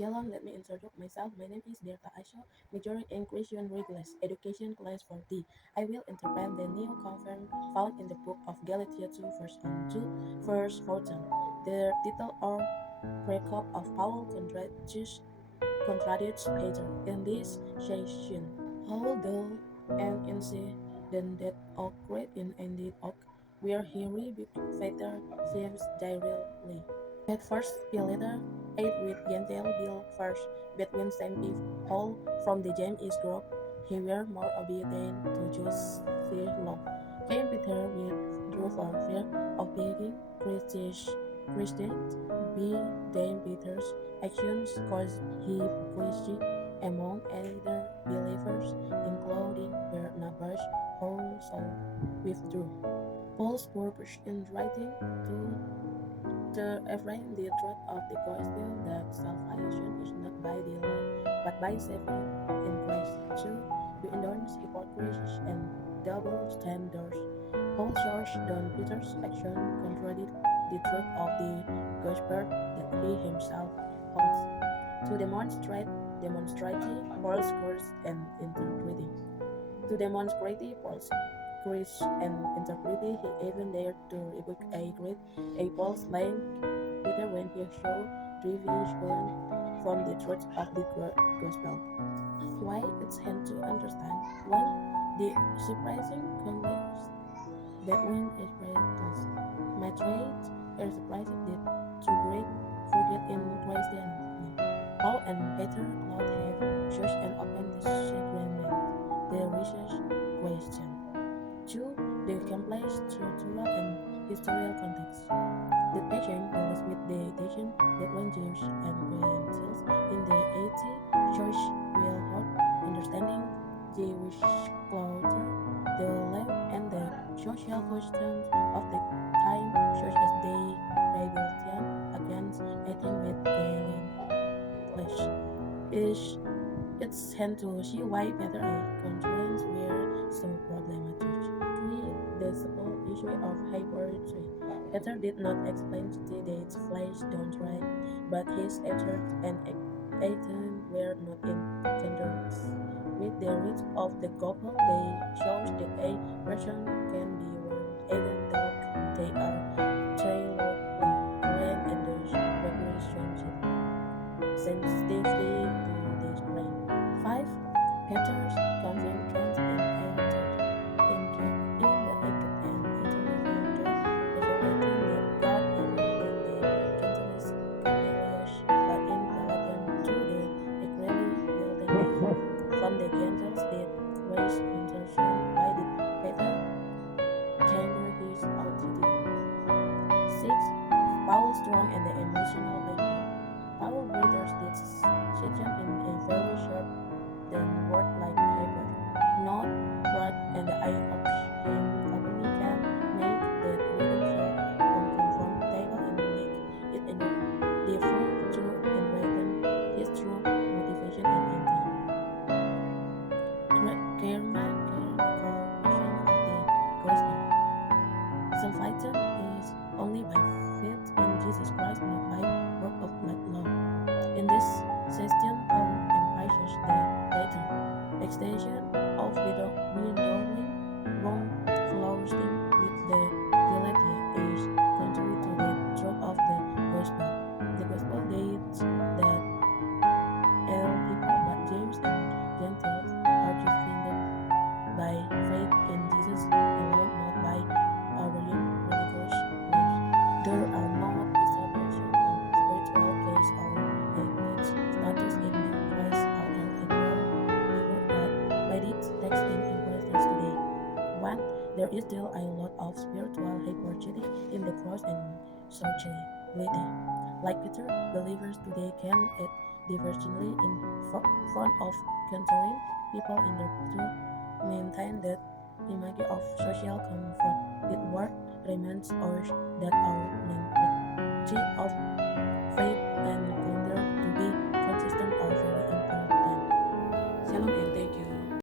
Shalom, let me introduce myself. My name is BERTA ASSO, majoring in Christian Religious Education Class 4D. I will interpret the new conference found in the book of Galatians 2, verse 1 to verse 14. The title or breakup of Paul contradicts Peter in this session. Although an incident that occurred in Antioch, where he rebuked Peter, seems directly. At first, Peter ate with Gentile believers, but when some people from the James group who were more obedient to Jewish law came, Peter withdrew for fear of being Christians. Be then Peter's actions caused hypocrisy among other believers, including Barnabas, who also withdrew. Paul's purpose in writing to affirm the truth of the gospel that salvation is not by the law, but by faith in Christ. 2. To endorse hypocrisy and double standards. Paul charged that Peter's action contradicted the truth of the gospel that he himself holds. To demonstrating Paul's course and integrity. To demonstrate Paul's grace and integrity, he even dared to rebuke a Paul's lying Peter when he showed deviation from the truth of the gospel. Why it's hard to understand. 1. The surprising contrast between Israelites matrate are surprised that to great forget in Christianity. Paul and Peter could have searched and opened disagreement. The research question. 2. The complex structural and historical context. The passage deals with the tension between Jews and Gentiles in the early church will help understanding Jewish culture, the law, and the social customs of the time, such as the rebellion against eating with alien flesh. It's hard to see why Peter concerns were so problematic. 3. The simple issue of hypocrisy. Peter did not explain that flesh don't right, but his efforts and actions were not in tenderness. With the reach of the gospel, they show that a person can be wrong even though they are theologically correct and the relationship sensitively to this grain. 5. Peter's convictions in the act and intelligent revelating that God even in the Cantalis Cornelius, but in Galatians to the equally building from the Gentiles that raise contention. Why did Peter chamber his authority? 6. Paul's strong and the emotional labor. Paul readers this section in a very short then word like paper. Not pride and the eye of shame openly can make the reader feel uncomfortable and make it difficult to enlighten his true motivation and intent. Careful recognition of the gospel. Salvation is only by faith in Jesus Christ, not by work of law. In this section, Paul emphasizes the latter extension of widowing wrong flourishing with the guilty is contrary to the truth of the gospel. The gospel states that all people but Jews and Gentiles are justified by faith in Jesus alone, not by our religious lives. There are no establishment of spiritual case or ethnic status in the Christ or equal before God. Let it text in importance today. 1. There is still a lot of spiritual hypocrisy in the cross and society. Like Peter, believers today can act diversionally in front of countering people in order to maintain that image of social comfort. It word remains urged that our nature of faith